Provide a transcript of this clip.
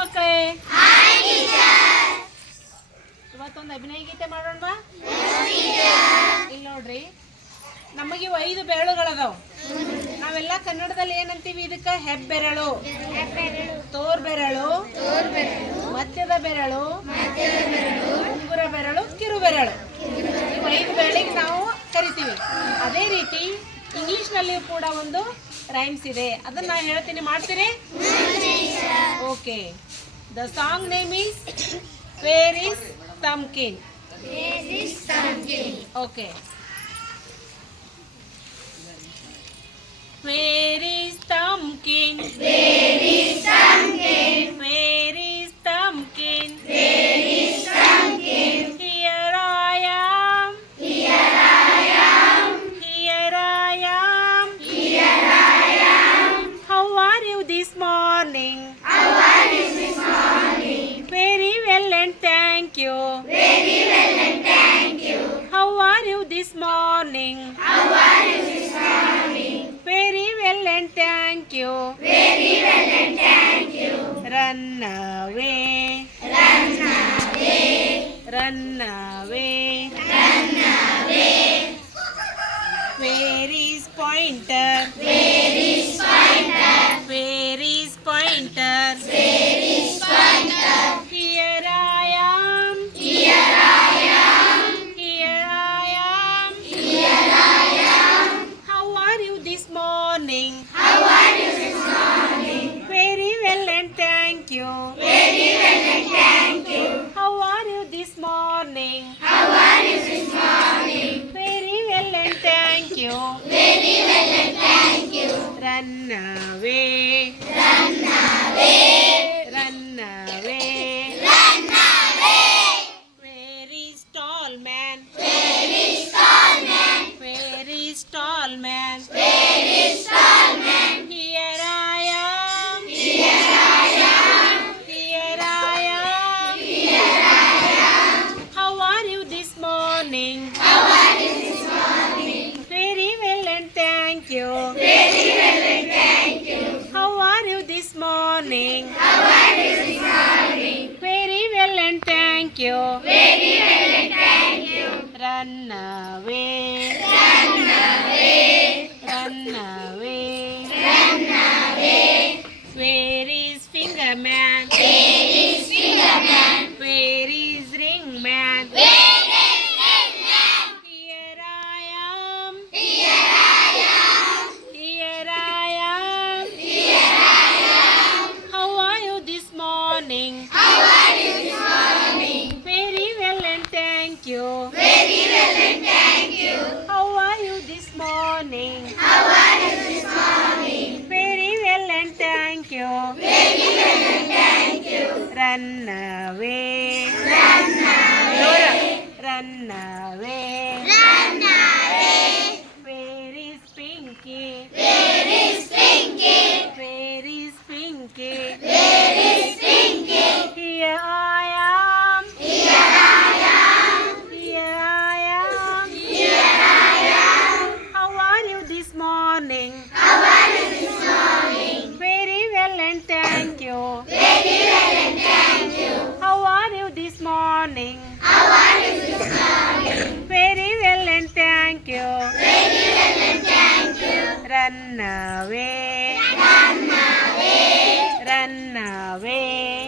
ಮಕ್ಕಳೇ, ಇವತ್ತೊಂದು ಅಭಿನಯ ಗೀತೆ ಮಾಡೋಣ. ಇಲ್ಲಿ ನೋಡ್ರಿ, ನಮಗೆ 5 ಬೆರಳುಗಳದಾವ. ನಾವೆಲ್ಲ ಕನ್ನಡದಲ್ಲಿ ಏನಂತೀವಿ ಇದಕ್ಕೆ? ಹೆಬ್ಬೆರಳು, ತೋರ್ ಬೆರಳು, ಮಧ್ಯದ ಬೆರಳು, ಉಂಗುರ ಬೆರಳು, ಕಿರು ಬೆರಳು. ಇವು 5 ಬೆರಳಿಗೆ ನಾವು ಕರಿತೀವಿ. ಅದೇ ರೀತಿ ಇಂಗ್ಲಿಷ್ನಲ್ಲಿಯೂ ಕೂಡ ಒಂದು ರೈಮ್ಸ್ ಇದೆ. ಅದನ್ನ ನಾನು ಹೇಳ್ತೀನಿ, ಮಾಡ್ತೀರಿ? Okay. The song name is where is Thumbkin. Okay. Where is Thumbkin? Where is Thumbkin? Where is Thumbkin? Where is Thumbkin? Here I am. Here I am. Here I am. Here I am. How are you this morning? How are you this morning? Very well and thank you. Very well and thank you. How are you this morning? How are you this morning? Very well and thank you. Very well and thank you. Run away. Run away. Run away. Run away. Where is pointer? Where is pointer? Where is pointer? Where is pointer? Here I am. Here I am. Here I am. Here I am. How are you this morning? How are you this morning? Very well and thank you. Very well and thank you. How are you this morning? How are you this morning? Very well and thank you. Very well and thank you. Run away. Run away. Run away. Run away. Where is tall man? Where is tall man? Where is tall man? Where is tall man? Here I am. Here I am. Here I am. Here I am. How are you this morning? How are you this morning? Very well and thank you. Very well and thank you. How are you this morning? How are you this morning? Very well and thank you. Very well and thank you. Run away. Run away. Run away. Run away. Where is finger man? Where is finger man? Where is ring man? Where is ring man? Here I am. Here I am. Here I am. Here I am. How are you this morning? How are you this morning? Very well and thank you. Very well and thank you. How are you this morning? How are you this morning? Very well and thank you. Very well and thank you. Run away. Run away. Run away. Run away. Where is Pinky? Where is Pinky? Where is Pinky? Where is Pinky? Here I am. Here I am. Here I am. Here I am. How are you this morning? How are you this morning? Very well and thank you. Very well and thank you. How are you this morning? How are you this morning? Very well and thank you. Very well and thank you. Run away. Run away. Run away.